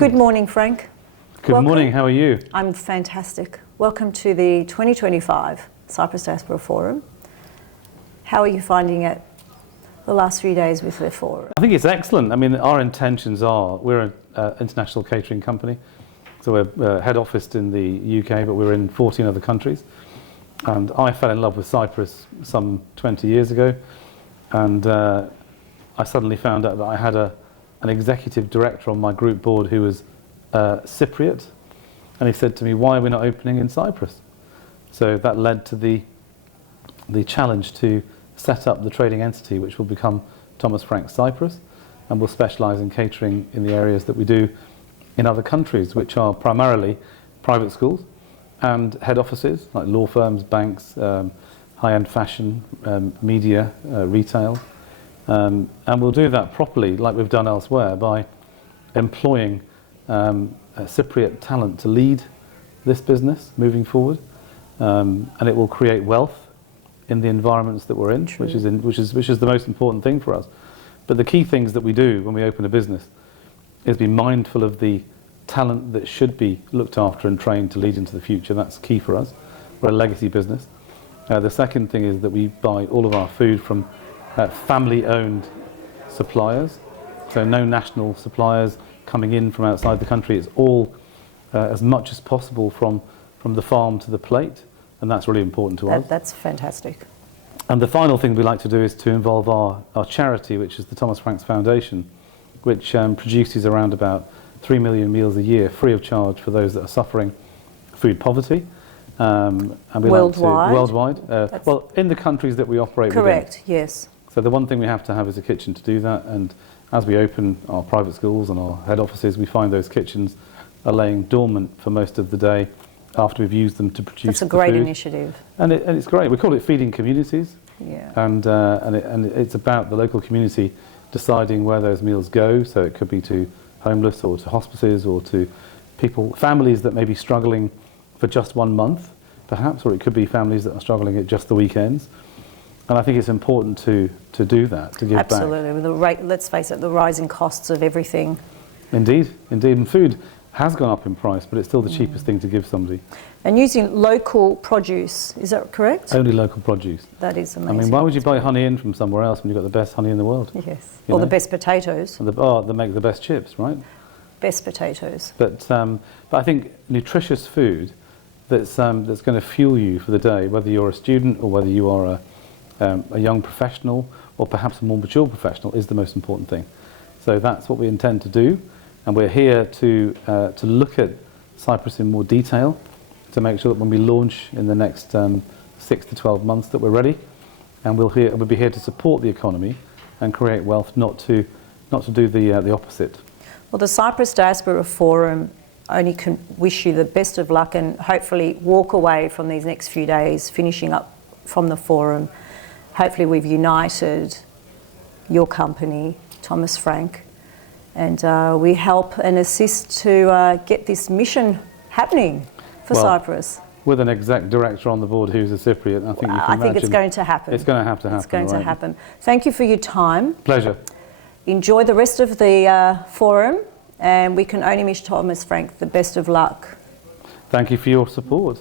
Good morning, Frank. Good morning, how are you? I'm fantastic. Welcome to the 2025 Cyprus Diaspora Forum. How are you finding it the last few days with the forum? I think it's excellent. I mean, our intentions are, we're an international catering company, so we're head officed in the UK, but we're in 14 other countries. And I fell in love with Cyprus some 20 years ago, and I suddenly found out that I had an executive director on my group board who was Cypriot, and he said to me, why are we not opening in Cyprus? So that led to the challenge to set up the trading entity, which will become Thomas Frank Cyprus, and will specialise in catering in the areas that we do in other countries, which are primarily private schools and head offices like law firms, banks, high-end fashion, media, retail. And we'll do that properly, like we've done elsewhere, by employing Cypriot talent to lead this business moving forward, and it will create wealth in the environments that we're in, which is the most important thing for us. But the key things that we do when we open a business is be mindful of the talent that should be looked after and trained to lead into the future. That's key for us. We're a legacy business. The second thing is that we buy all of our food from family-owned suppliers, so no national suppliers coming in from outside the country. It's all as much as possible from the farm to the plate, and that's really important to us. That's fantastic. And the final thing we like to do is to involve our charity, which is the Thomas Franks Foundation, which produces around about 3 million meals a year free of charge for those that are suffering food poverty. And we worldwide? Worldwide. Well, in the countries that we operate Correct, within. yes. So the one thing we have to have is a kitchen to do that, and as we open our private schools and our head offices, we find those kitchens are laying dormant for most of the day after we've used them to produce That's a the great food. initiative. And it's great. We call it feeding communities. Yeah. And it's about the local community deciding where those meals go. So it could be to homeless or to hospices or to families that may be struggling for just 1 month, perhaps, or it could be families that are struggling at just the weekends. And I think it's important to do that, to give back. Absolutely. Let's face it, the rising costs of everything. Indeed. And food has gone up in price, but it's still the cheapest thing to give somebody. And using local produce, is that correct? Only local produce. That is amazing. I mean, why would you buy honey in from somewhere else when you've got the best honey in the world? Yes. Or the best potatoes. They make the best chips, right? Best potatoes. But I think nutritious food that's going to fuel you for the day, whether you're a student or whether you are a young professional or perhaps a more mature professional, is the most important thing. So that's what we intend to do, and we're here to look at Cyprus in more detail, to make sure that when we launch in the next 6 to 12 months that we're ready, and we'll be here to support the economy and create wealth, not to do the opposite. Well, the Cyprus Diaspora Forum only can wish you the best of luck, and hopefully walk away from these next few days finishing up from the forum. Hopefully we've united your company, Thomas Frank, and we help and assist to get this mission happening for Cyprus. With an exec director on the board who's a Cypriot, I think you can imagine. I think it's going to happen. It's going to have to happen. It's going to happen. Thank you for your time. Pleasure. Enjoy the rest of the forum, and we can only wish Thomas Frank the best of luck. Thank you for your support.